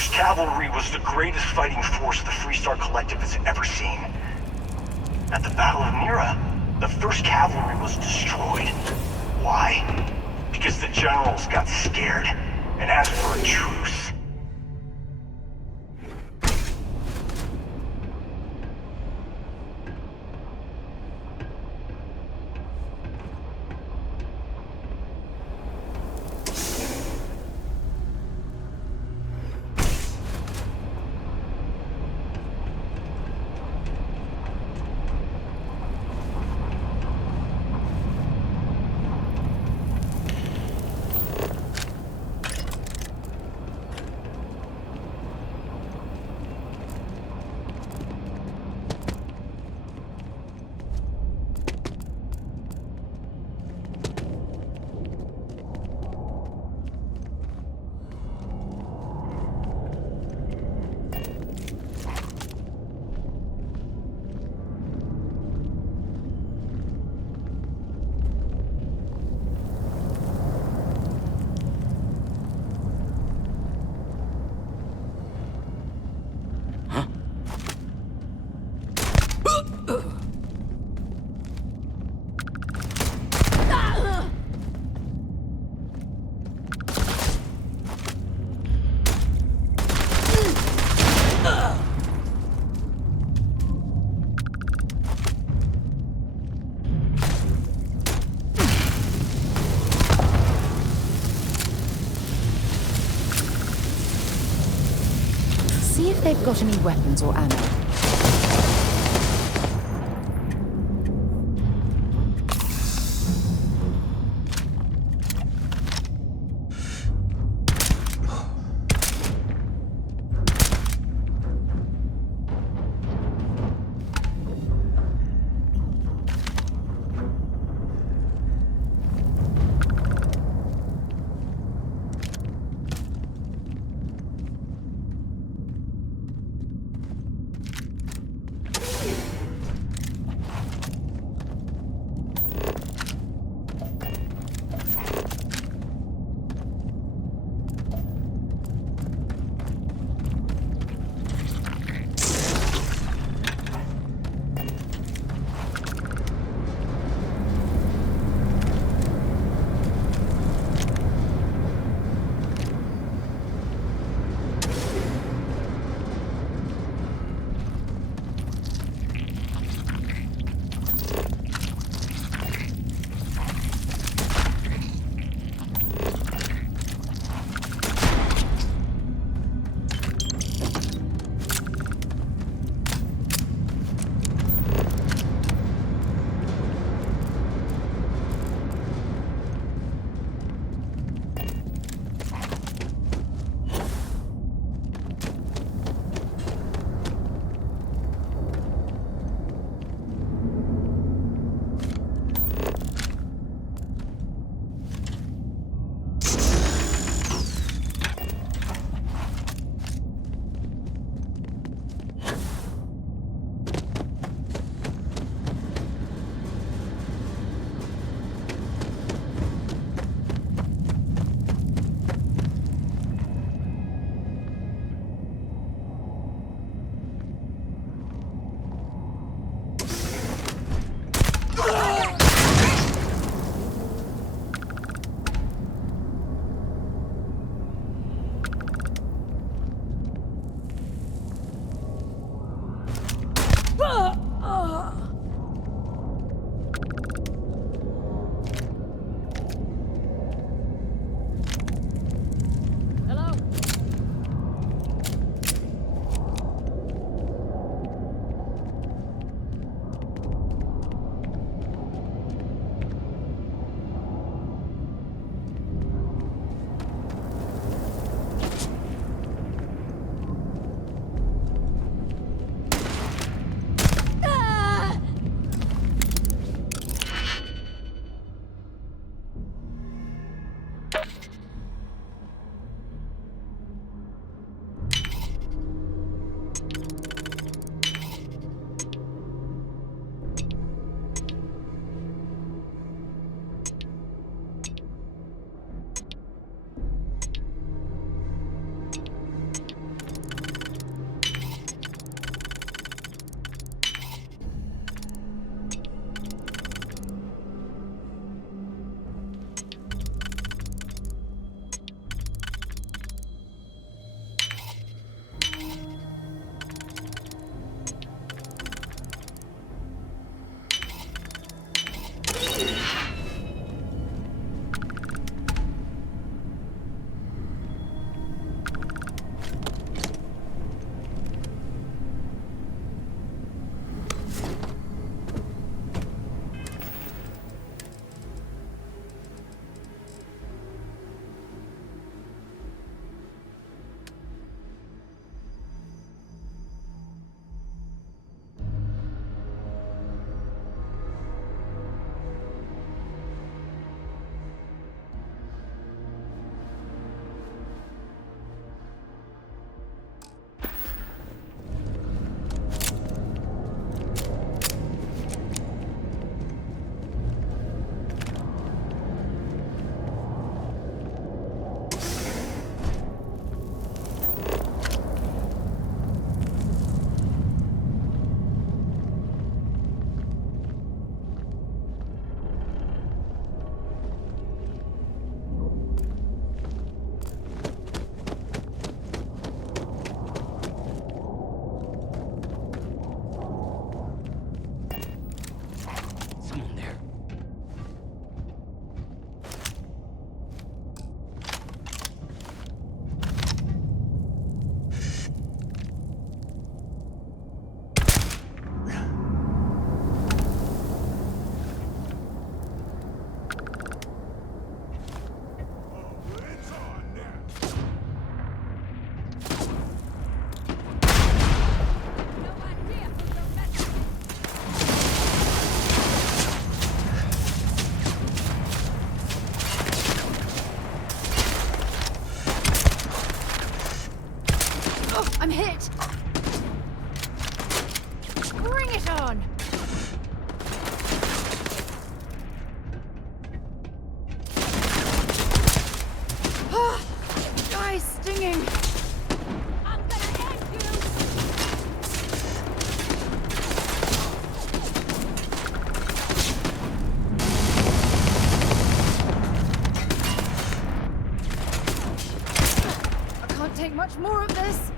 First Cavalry was the greatest fighting force the Freestar Collective has ever seen. At the Battle of Mira, the First Cavalry was destroyed. Why? Because the generals got scared and asked for a truce. See if they've got any weapons or ammo. I'm hit! Bring it on! Ah! Die stinging! I'm gonna end you! I can't take much more of this!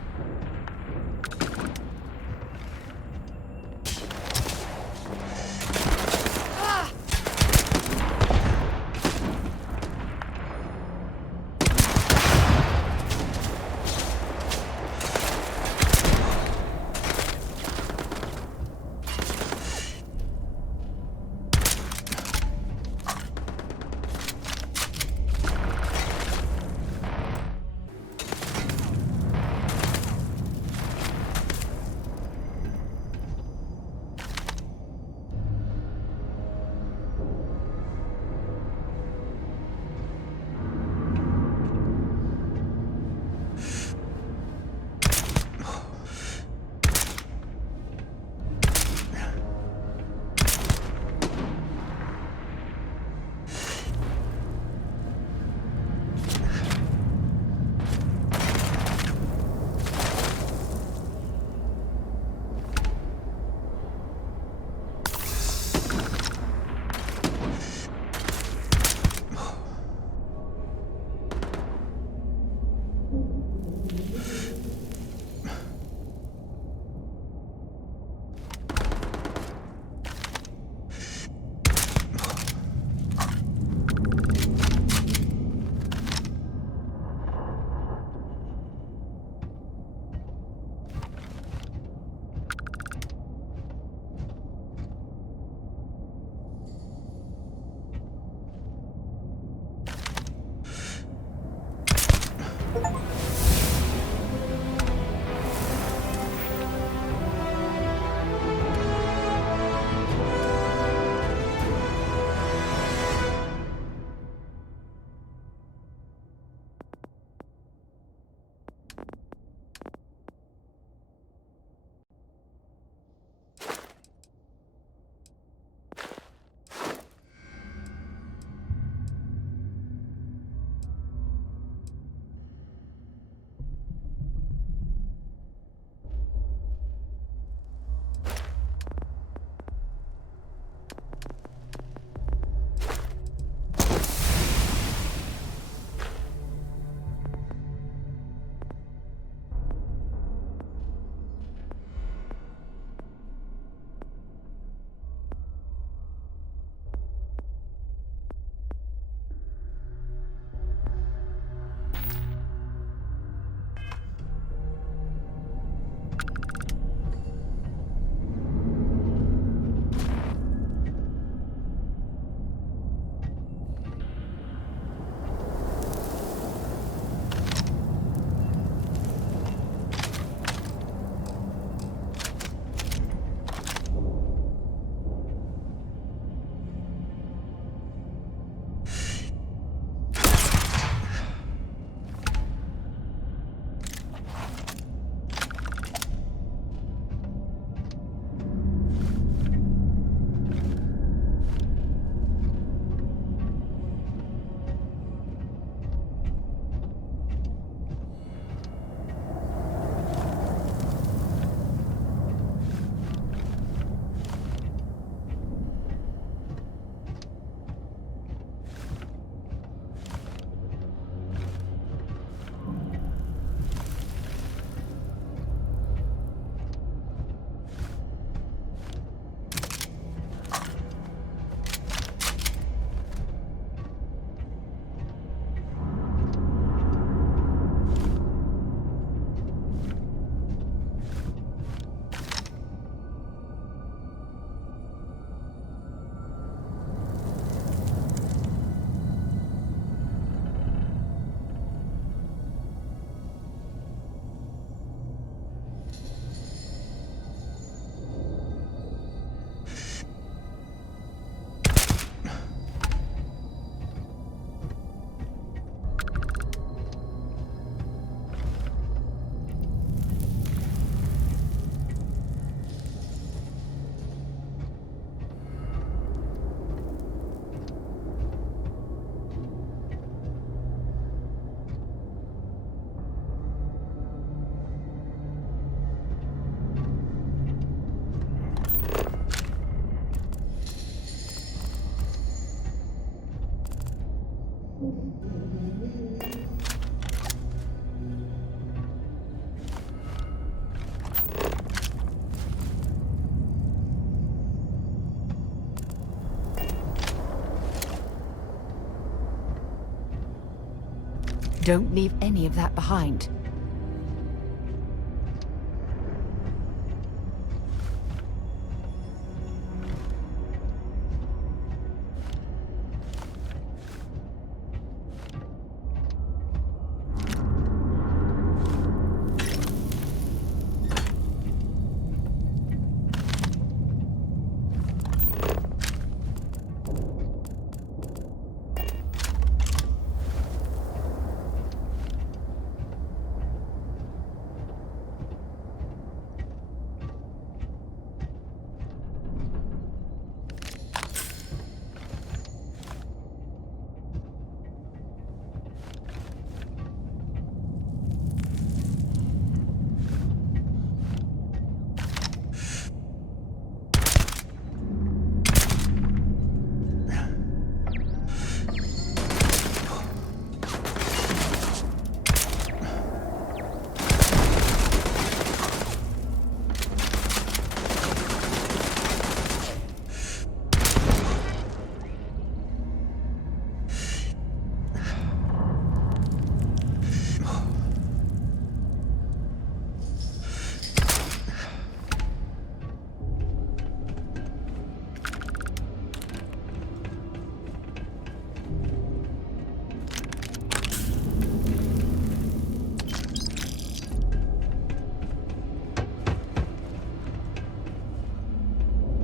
Don't leave any of that behind.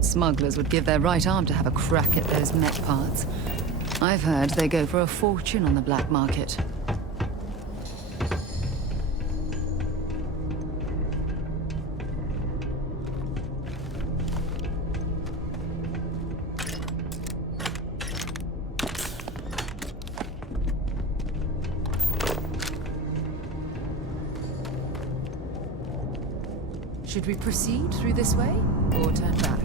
Smugglers would give their right arm to have a crack at those mech parts. I've heard they go for a fortune on the black market. Should we proceed through this way, or turn back?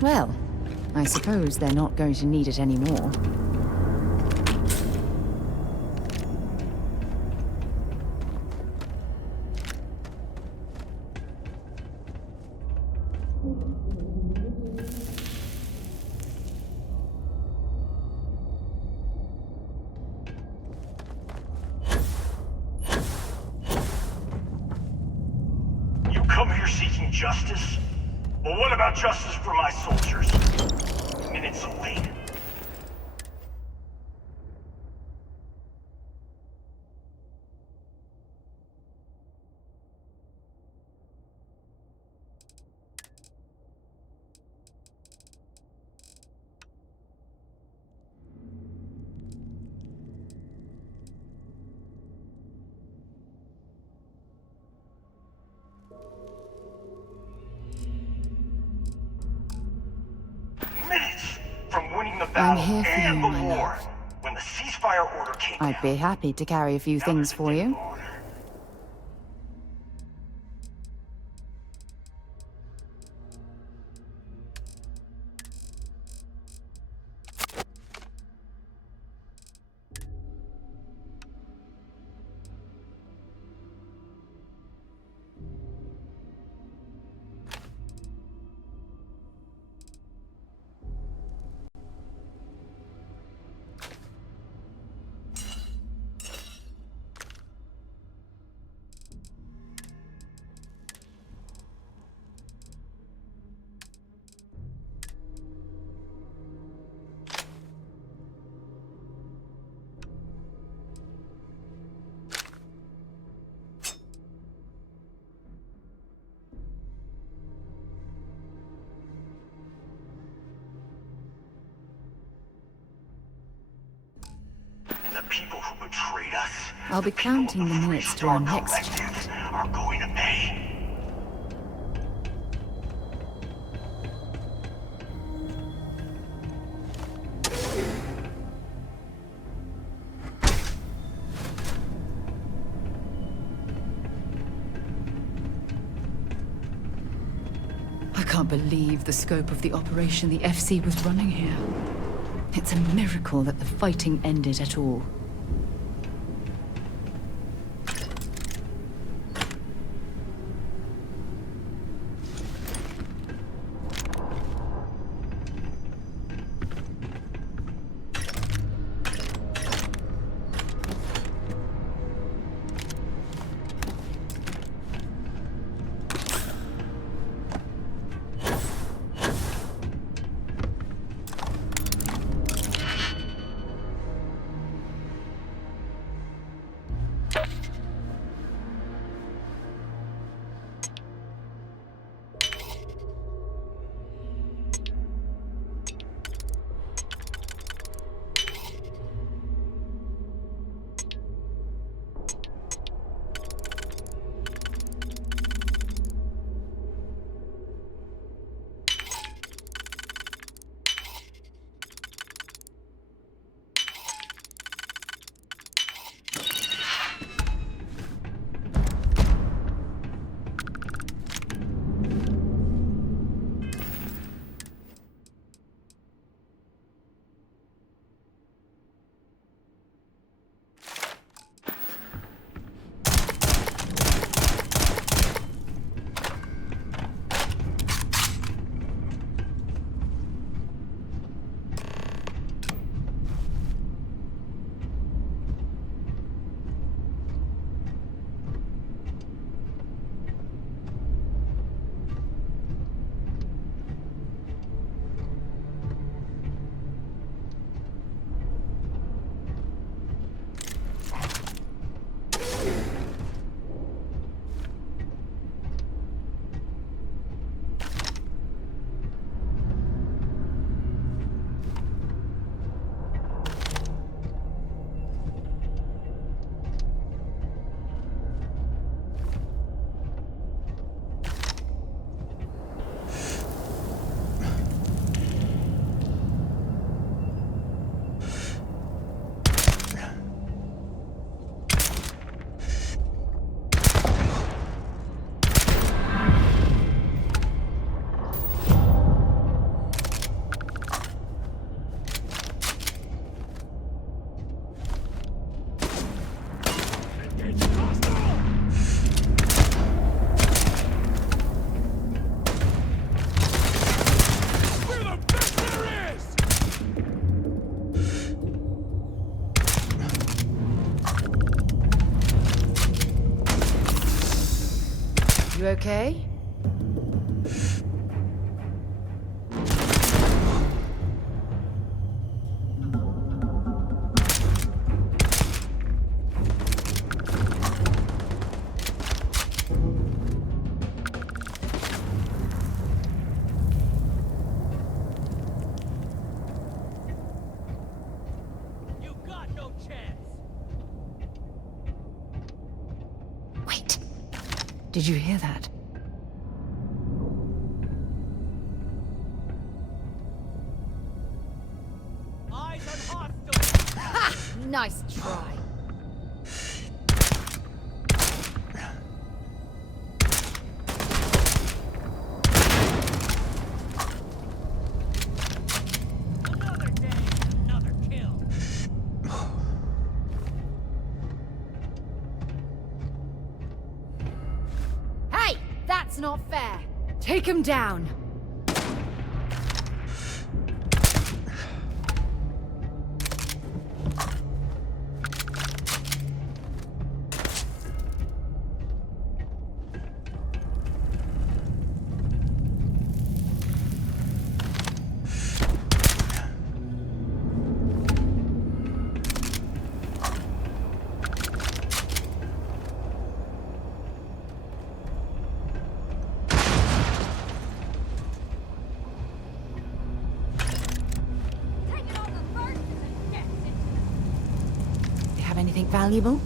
Well, I suppose they're not going to need it anymore. You come here seeking justice? Well, what about justice for my soldiers? Minutes away. Minutes from winning the battle here for and you, the my war. love. When the ceasefire order came I'd down. be happy to carry a few Now things there's a for dead you. order. And the people who betrayed us, I'll be the people counting of the the minutes to our Freestar next. Collective are going to pay. I can't believe the scope of the operation the FC was running here. It's a miracle that the fighting ended at all. You okay? Wait. Did you hear that? Eyes on hostile! Nice try. Another day, another kill. Hey! That's not fair! Take him down! Taking on the first is a death sentence. You have anything valuable?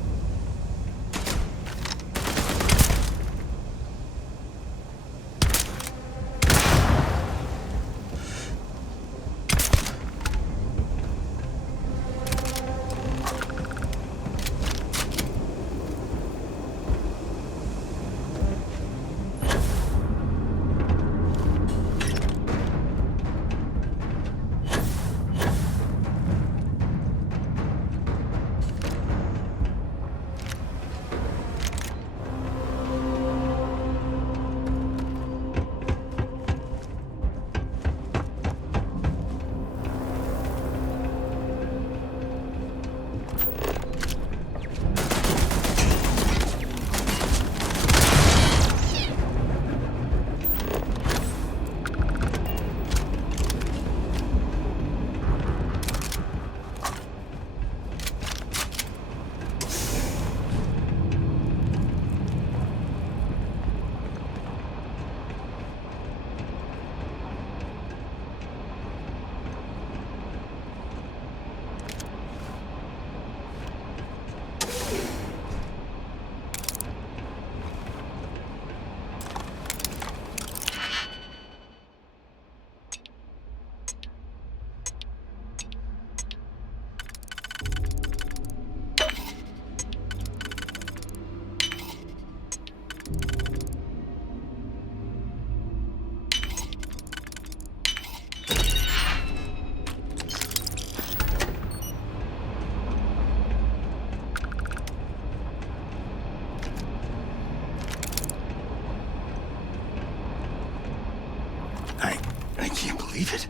I can't believe it.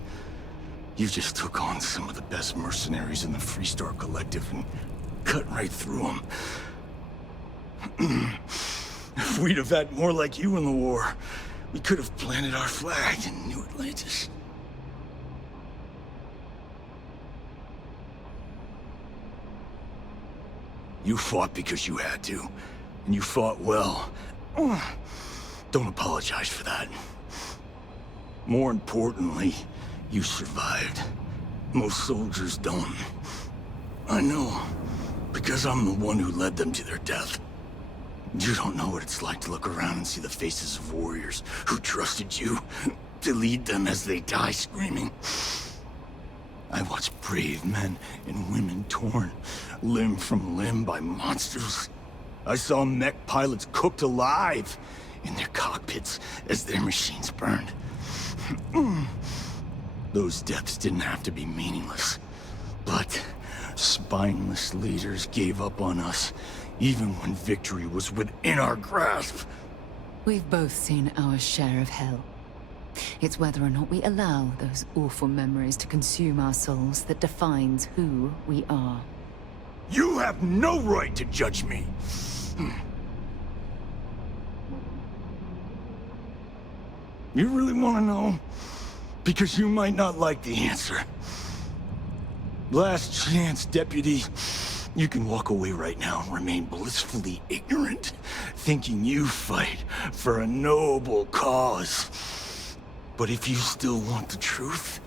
You just took on some of the best mercenaries in the Freestar Collective and cut right through them. If we'd have had more like you in the war, we could have planted our flag in New Atlantis. You fought because you had to, and you fought well. Don't apologize for that. More importantly, you survived. Most soldiers don't. I know, because I'm the one who led them to their death. You don't know what it's like to look around and see the faces of warriors who trusted you to lead them as they die screaming. I watched brave men and women torn limb from limb by monsters. I saw mech pilots cooked alive in their cockpits as their machines burned. Those deaths didn't have to be meaningless, but spineless leaders gave up on us, even when victory was within our grasp. We've both seen our share of hell. It's whether or not we allow those awful memories to consume our souls that defines who we are. You have no right to judge me. You really want to know? Because you might not like the answer. Last chance, Deputy. You can walk away right now and remain blissfully ignorant, thinking you fight for a noble cause. But if you still want the truth,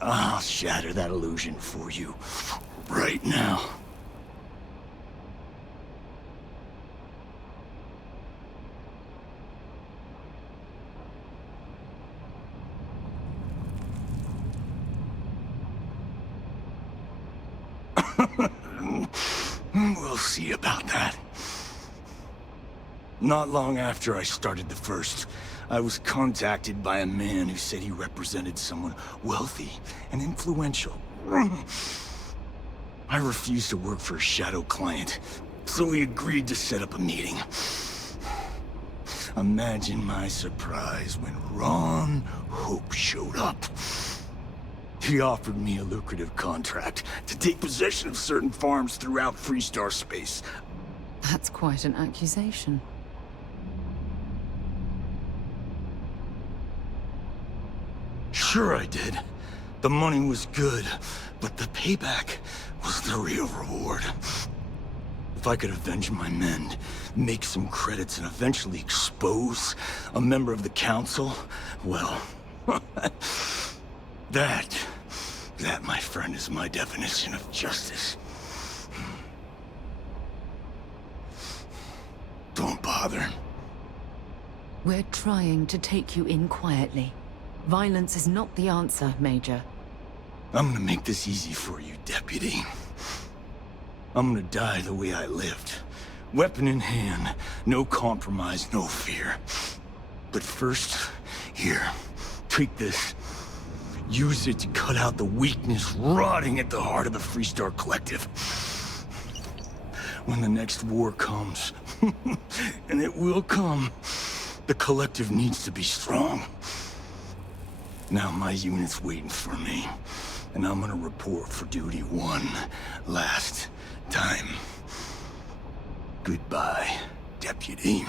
I'll shatter that illusion for you right now. We'll see about that. Not long after I started the first, I was contacted by a man who said he represented someone wealthy and influential. I refused to work for a shadow client, so he agreed to set up a meeting. Imagine my surprise when Ron Hope showed up. He offered me a lucrative contract to take possession of certain farms throughout Freestar space. That's quite an accusation. Sure I did. The money was good, but the payback was the real reward. If I could avenge my men, make some credits, and eventually expose a member of the council, well... That, my friend, is my definition of justice. Don't bother. We're trying to take you in quietly. Violence is not the answer, Major. I'm gonna make this easy for you, Deputy. I'm gonna die the way I lived. Weapon in hand, no compromise, no fear. But first, here, take this. Use it to cut out the weakness rotting at the heart of the Freestar Collective. When the next war comes, and it will come, the Collective needs to be strong. Now my unit's waiting for me, and I'm gonna report for duty one last time. Goodbye, Deputy.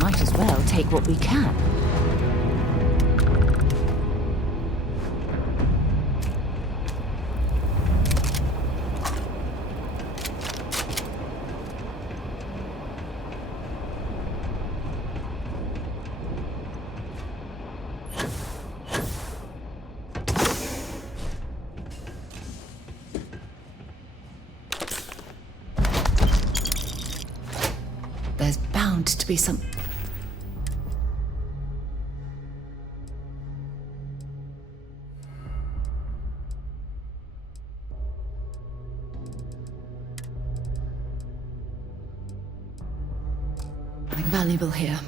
Might as well take what we can. There's bound to be some... valuable here.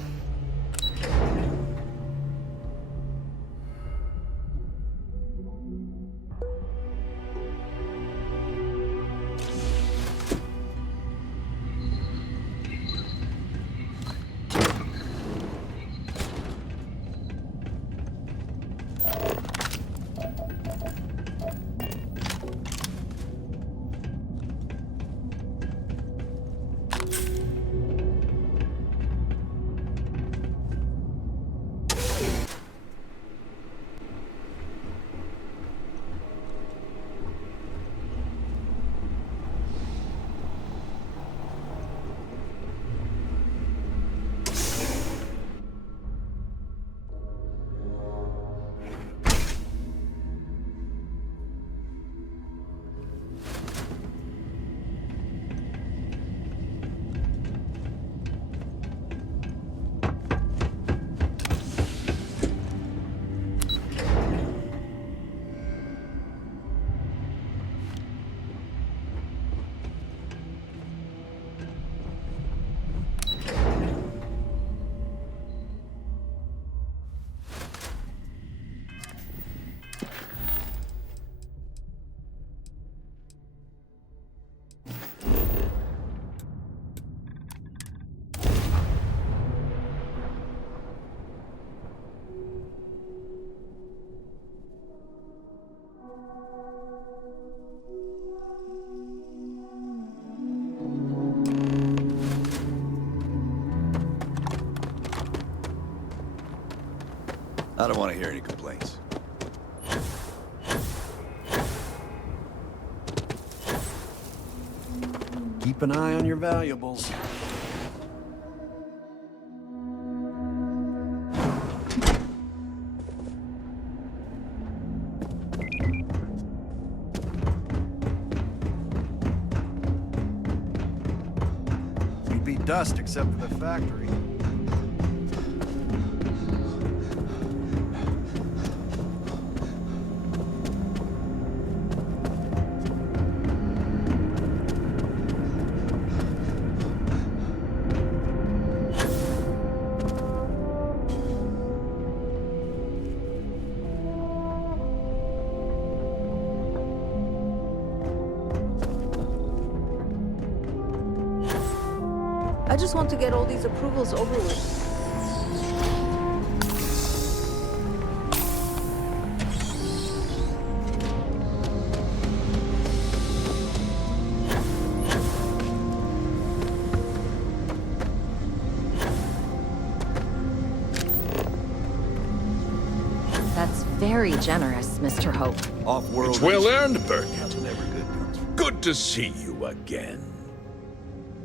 I don't want to hear any complaints. Keep an eye on your valuables. You'd be dust except for the factory. I just want to get all these approvals over with. That's very generous, Mr. Hope. Off-world. It's well earned, Burkett. Never good comes from. Good to see you again.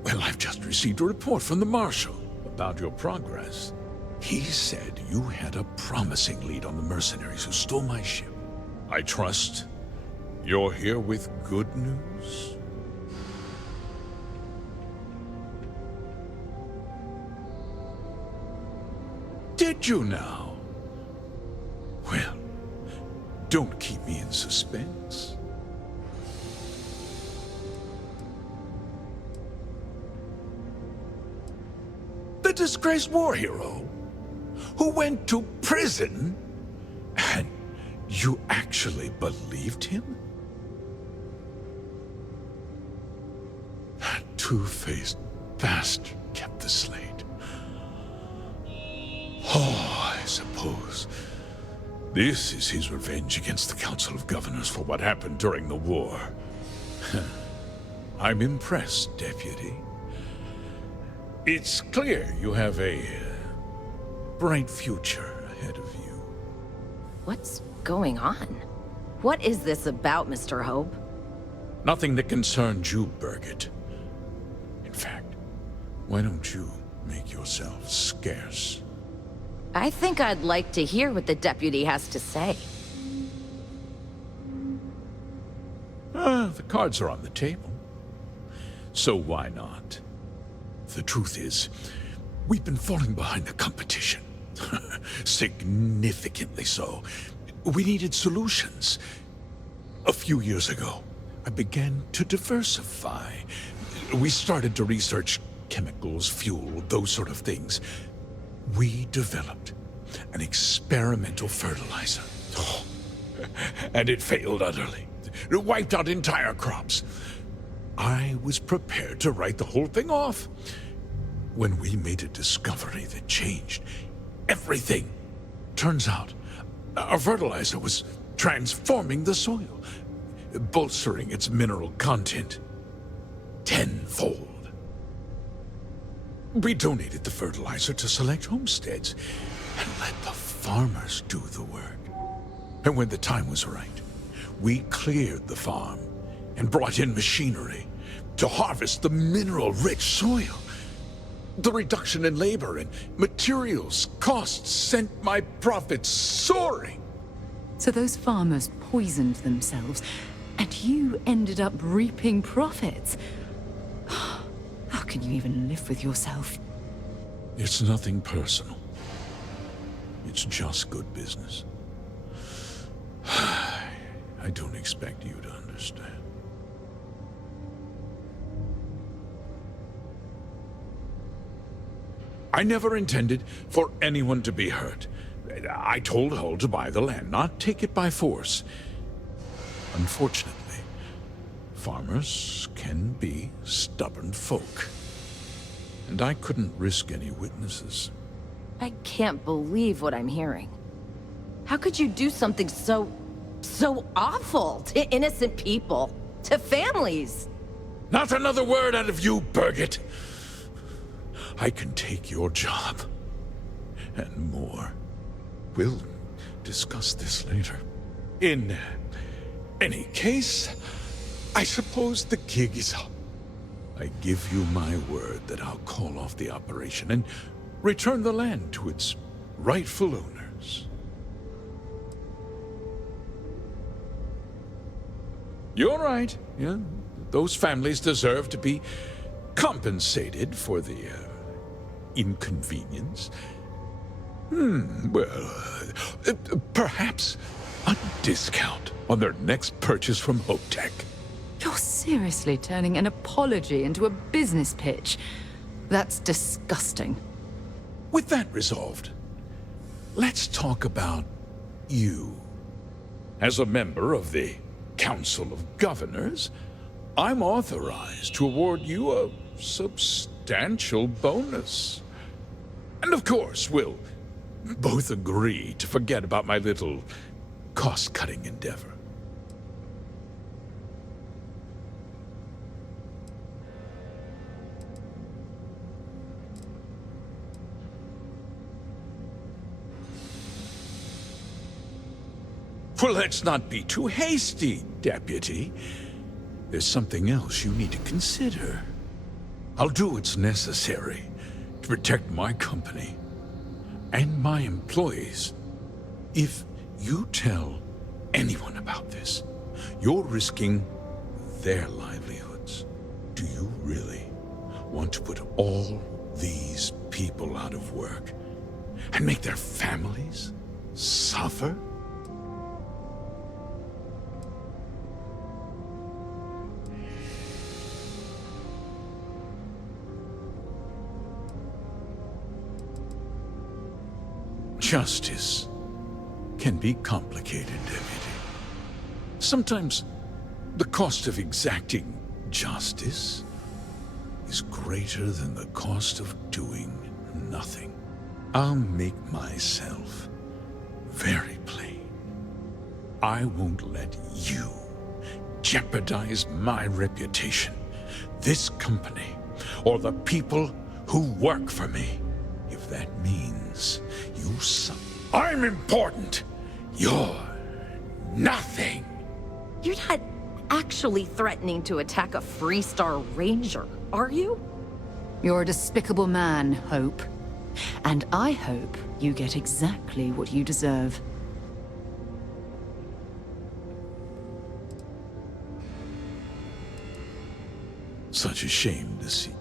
Well, I've just received a report from the Marshal about your progress. He said you had a promising lead on the mercenaries who stole my ship. I trust you're here with good news? Did you now? Well, don't keep me in suspense. The disgraced war hero who went to prison, and you actually believed him? That two-faced bastard kept the slate. Oh, I suppose this is his revenge against the Council of Governors for what happened during the war. I'm impressed, Deputy. It's clear you have a bright future ahead of you. What's going on? What is this about, Mr. Hope? Nothing that concerns you, Burkett. In fact, why don't you make yourself scarce? I think I'd like to hear what the deputy has to say. The cards are on the table. So why not? The truth is, we've been falling behind the competition. Significantly so. We needed solutions. A few years ago, I began to diversify. We started to research chemicals, fuel, those sort of things. We developed an experimental fertilizer. Oh, and it failed utterly. It wiped out entire crops. I was prepared to write the whole thing off when we made a discovery that changed everything. Turns out, our fertilizer was transforming the soil, bolstering its mineral content tenfold. We donated the fertilizer to select homesteads and let the farmers do the work. And when the time was right, we cleared the farm and brought in machinery to harvest the mineral-rich soil. The reduction in labor and materials costs sent my profits soaring. So those farmers poisoned themselves, and you ended up reaping profits. How can you even live with yourself? It's nothing personal. It's just good business. I don't expect you to understand. I never intended for anyone to be hurt. I told Hull to buy the land, not take it by force. Unfortunately, farmers can be stubborn folk. And I couldn't risk any witnesses. I can't believe what I'm hearing. How could you do something so awful to innocent people, to families? Not another word out of you, Burkett. I can take your job. And more. We'll discuss this later. In any case, I suppose the gig is up. I give you my word that I'll call off the operation and return the land to its rightful owners. You're right. Yeah, those families deserve to be compensated for the inconvenience. Well, perhaps a discount on their next purchase from HopeTech. You're seriously turning an apology into a business pitch. That's disgusting. With that resolved, let's talk about you. As a member of the Council of Governors, I'm authorized to award you a substantial bonus. And of course, we'll both agree to forget about my little cost-cutting endeavor. Well, let's not be too hasty, Deputy. There's something else you need to consider. I'll do what's necessary to protect my company and my employees. If you tell anyone about this, you're risking their livelihoods. Do you really want to put all these people out of work and make their families suffer? Justice can be complicated, Deputy. Sometimes the cost of exacting justice is greater than the cost of doing nothing. I'll make myself very plain. I won't let you jeopardize my reputation, this company, or the people who work for me. If that means you I'm important. You're nothing. You're not actually threatening to attack a Freestar Ranger, are you? You're a despicable man, Hope. And I hope you get exactly what you deserve. Such a shame to see.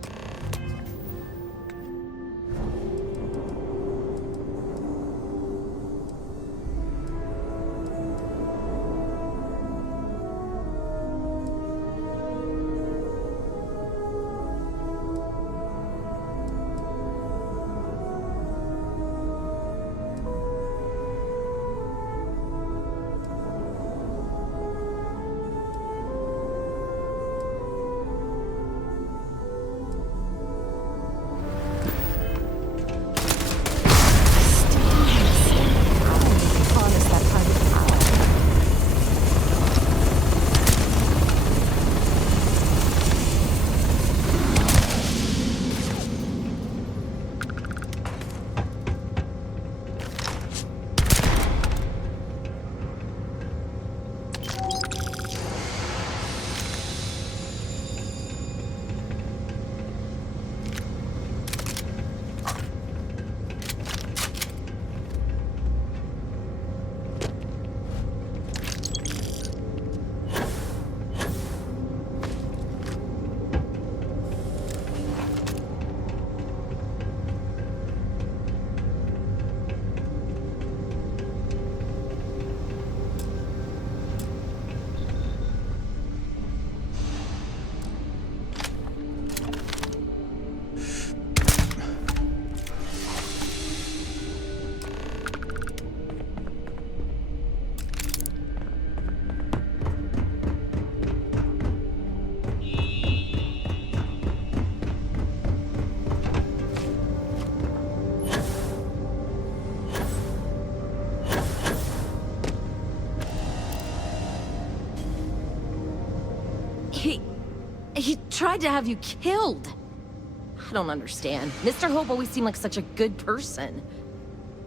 He tried to have you killed. I don't understand. Mr. Hope always seemed like such a good person.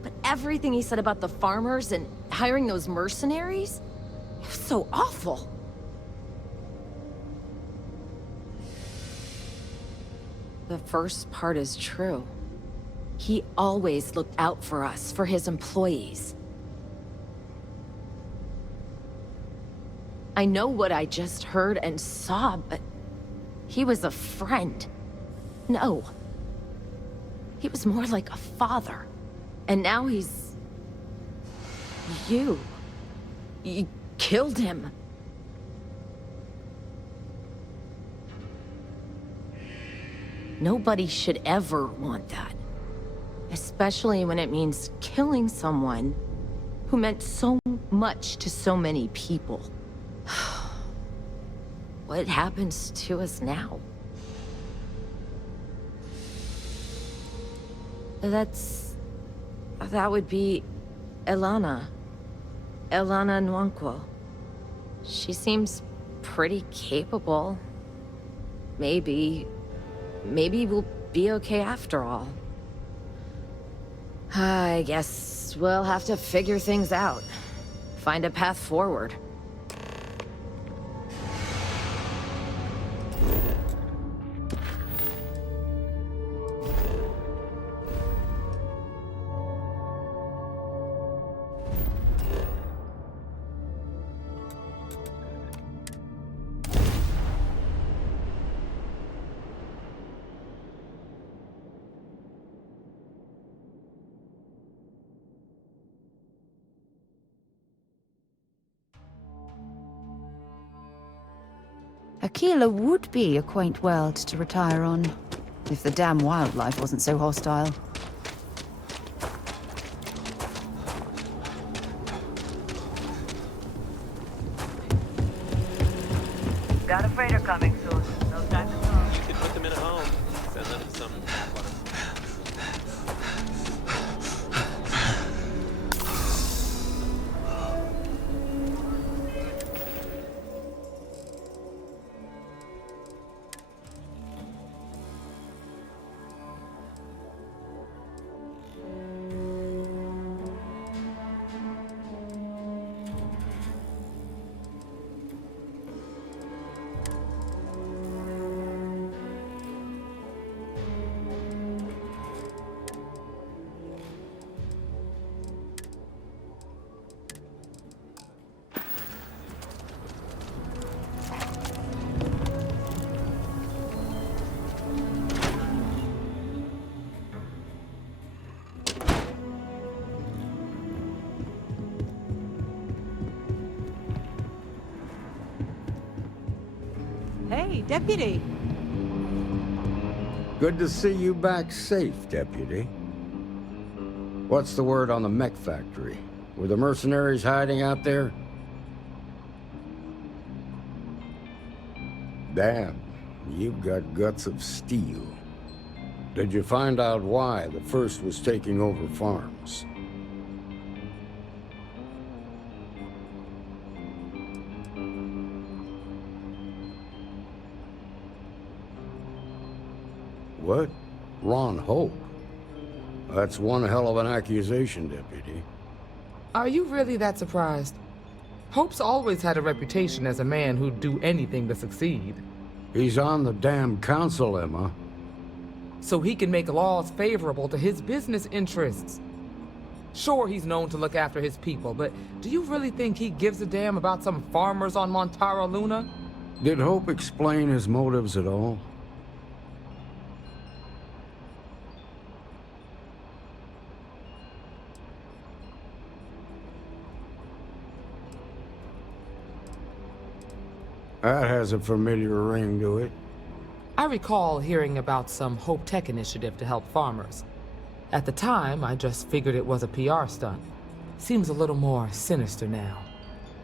But everything he said about the farmers and hiring those mercenaries, it was so awful. The first part is true. He always looked out for us, for his employees. I know what I just heard and saw, but he was a friend. No. He was more like a father. And now he's... You killed him. Nobody should ever want that. Especially when it means killing someone who meant so much to so many people. What happens to us now? That would be Elana. Elana Nwankwo. She seems pretty capable. Maybe we'll be okay after all. I guess we'll have to figure things out. Find a path forward. Aquila would be a quaint world to retire on, if the damn wildlife wasn't so hostile. Got a freighter coming soon. No time to talk. You could put them in a home. Send them some... Hey, Deputy. Good to see you back safe, Deputy. What's the word on the mech factory? Were the mercenaries hiding out there? Damn, you've got guts of steel. Did you find out why the first was taking over farms? What? Ron Hope? That's one hell of an accusation, Deputy. Are you really that surprised? Hope's always had a reputation as a man who'd do anything to succeed. He's on the damn council, Emma. So he can make laws favorable to his business interests. Sure, he's known to look after his people, but do you really think he gives a damn about some farmers on Montara Luna? Did Hope explain his motives at all? That has a familiar ring to it. I recall hearing about some Hope Tech initiative to help farmers. At the time, I just figured it was a PR stunt. Seems a little more sinister now.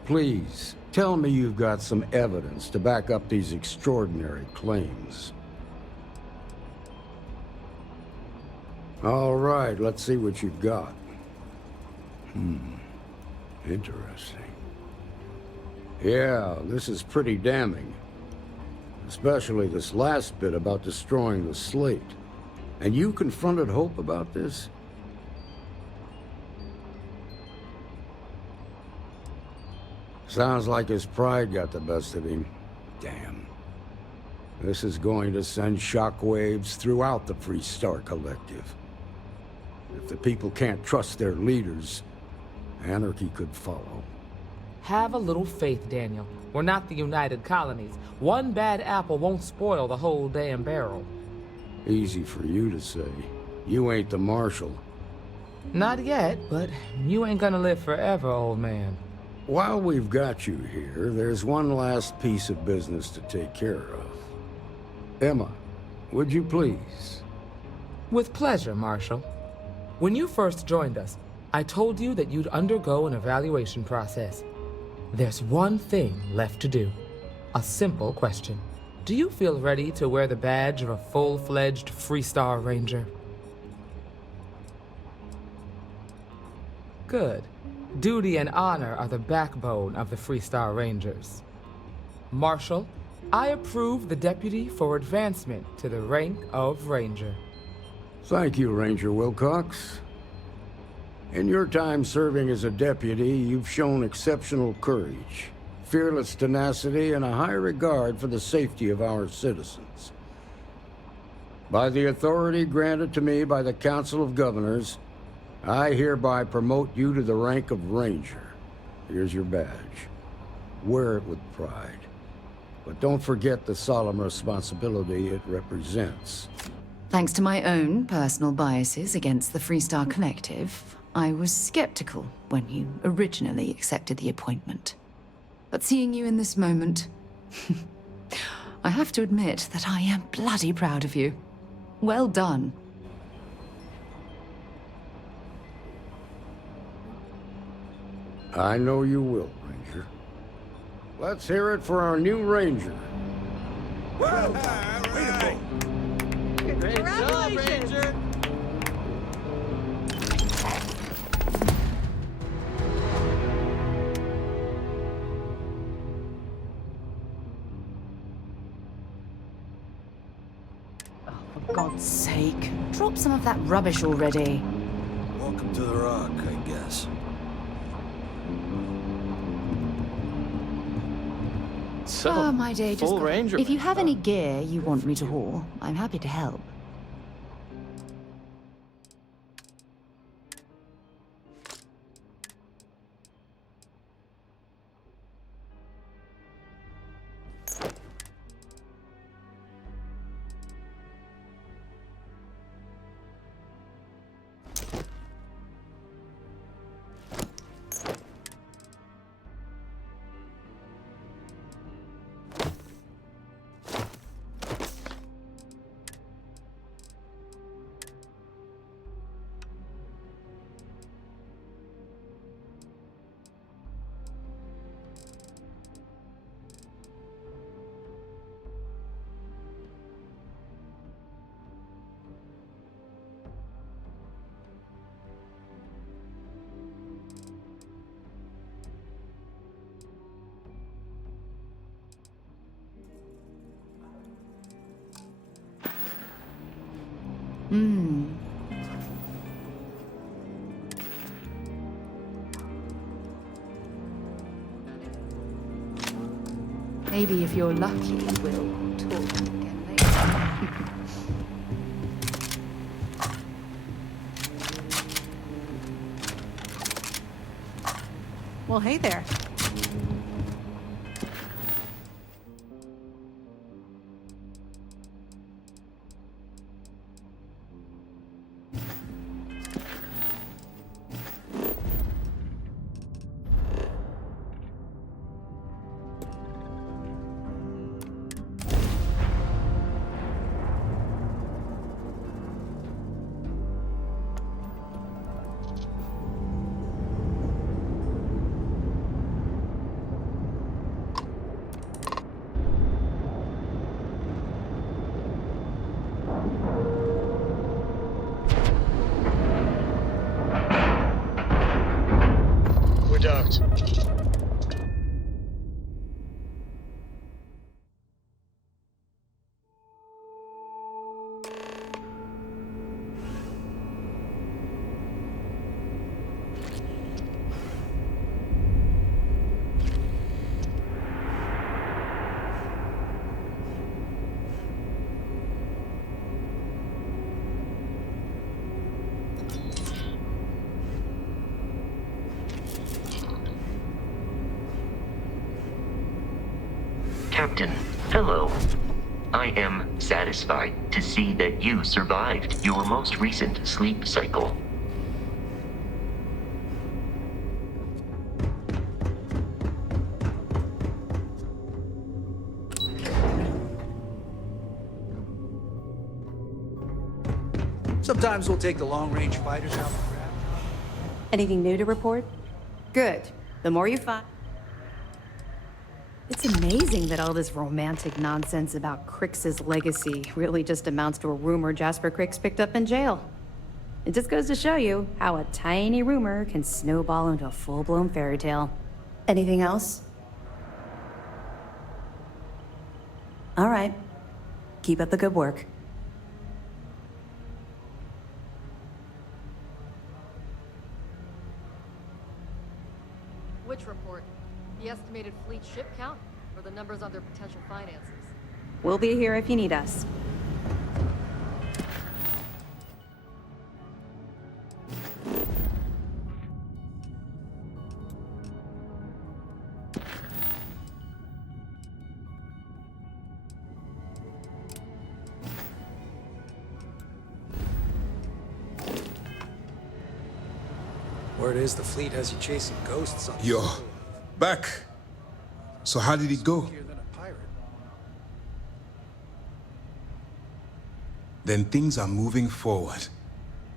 Please, tell me you've got some evidence to back up these extraordinary claims. All right, let's see what you've got. Interesting. Yeah, this is pretty damning. Especially this last bit about destroying the slate. And you confronted Hope about this? Sounds like his pride got the best of him. Damn. This is going to send shockwaves throughout the Freestar Collective. If the people can't trust their leaders, anarchy could follow. Have a little faith, Daniel. We're not the United Colonies. One bad apple won't spoil the whole damn barrel. Easy for you to say. You ain't the Marshal. Not yet, but you ain't gonna live forever, old man. While we've got you here, there's one last piece of business to take care of. Emma, would you please? With pleasure, Marshal. When you first joined us, I told you that you'd undergo an evaluation process. There's one thing left to do. A simple question. Do you feel ready to wear the badge of a full-fledged Freestar Ranger? Good. Duty and honor are the backbone of the Freestar Rangers. Marshal, I approve the deputy for advancement to the rank of Ranger. Thank you, Ranger Wilcox. In your time serving as a deputy, you've shown exceptional courage, fearless tenacity, and a high regard for the safety of our citizens. By the authority granted to me by the Council of Governors, I hereby promote you to the rank of Ranger. Here's your badge. Wear it with pride. But don't forget the solemn responsibility it represents. Thanks to my own personal biases against the Freestar Collective, I was skeptical when you originally accepted the appointment. But seeing you in this moment, I have to admit that I am bloody proud of you. Well done. I know you will, Ranger. Let's hear it for our new Ranger. Well done. Beautiful. Great job, Ranger! For God's sake, drop some of that rubbish already. Welcome to the Rock, I guess. So, Oh, my day just full got... ranger. If you have any gear you want me to haul, I'm happy to help. Maybe if you're lucky, we'll talk again later. Well, hey there. Docked. Captain, hello. I am satisfied to see that you survived your most recent sleep cycle. Sometimes we'll take the long-range fighters out. Anything new to report? Good. The more you find... It's amazing that all this romantic nonsense about Crix's legacy really just amounts to a rumor Jasper Crix picked up in jail. It just goes to show you how a tiny rumor can snowball into a full-blown fairy tale. Anything else? All right. Keep up the good work. Which report? The estimated fleet ship count, or the numbers on their potential finances? We'll be here if you need us. Word is the fleet has you chasing ghosts on the Yo, road. back. So how did it go? Scarier than a pirate. Then things are moving forward.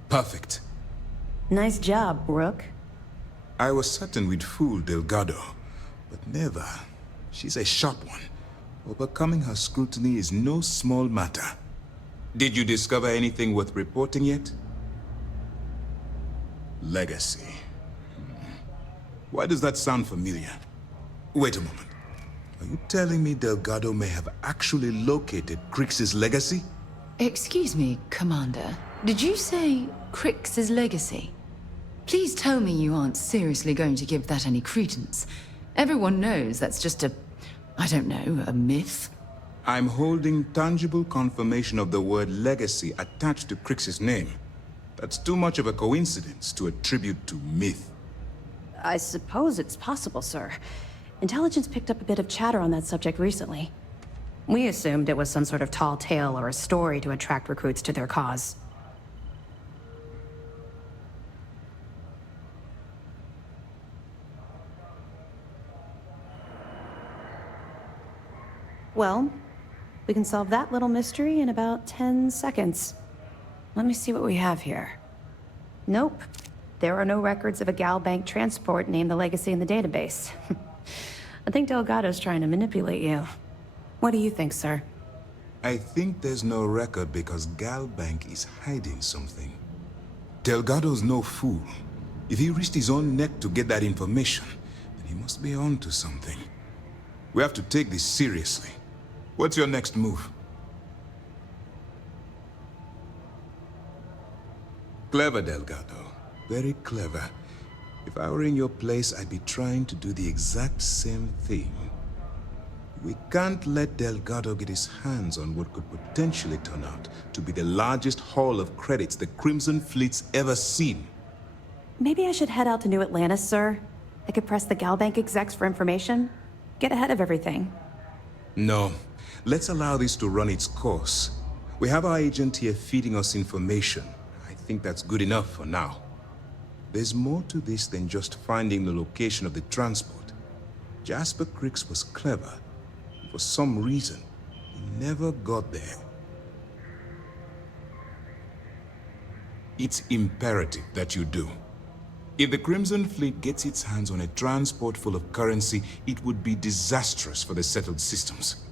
Perfect. Nice job, Rook. I was certain we'd fool Delgado, but never. She's a sharp one. Overcoming her scrutiny is no small matter. Did you discover anything worth reporting yet? Legacy. Why does that sound familiar? Wait a moment. Are you telling me Delgado may have actually located Crix's legacy? Excuse me, Commander. Did you say Crix's legacy? Please tell me you aren't seriously going to give that any credence. Everyone knows that's just I don't know, a myth. I'm holding tangible confirmation of the word legacy attached to Crix's name. That's too much of a coincidence to attribute to myth. I suppose it's possible, sir. Intelligence picked up a bit of chatter on that subject recently. We assumed it was some sort of tall tale or a story to attract recruits to their cause. Well, we can solve that little mystery in about 10 seconds. Let me see what we have here. Nope. There are no records of a Gal Bank transport named the Legacy in the database. I think Delgado's trying to manipulate you. What do you think, sir? I think there's no record because Gal Bank is hiding something. Delgado's no fool. If he risked his own neck to get that information, then he must be on to something. We have to take this seriously. What's your next move? Clever, Delgado. Very clever. If I were in your place, I'd be trying to do the exact same thing. We can't let Delgado get his hands on what could potentially turn out to be the largest haul of credits the Crimson Fleet's ever seen. Maybe I should head out to New Atlantis, sir. I could press the Gal Bank execs for information. Get ahead of everything. No. Let's allow this to run its course. We have our agent here feeding us information. I think that's good enough for now. There's more to this than just finding the location of the transport. Jasper Crix was clever. For some reason, he never got there. It's imperative that you do. If the Crimson Fleet gets its hands on a transport full of currency, it would be disastrous for the settled systems.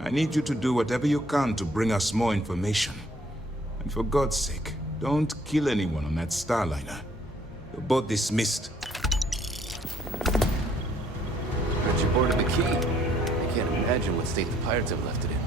I need you to do whatever you can to bring us more information. And for God's sake, don't kill anyone on that Starliner. You're both dismissed. Heard you boarded the key. I can't imagine what state the pirates have left it in.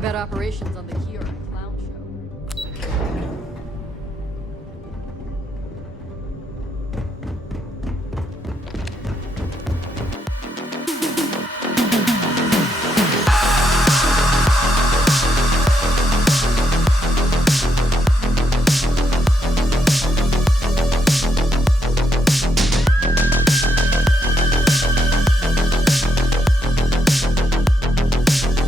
I've had operations on the Kiora.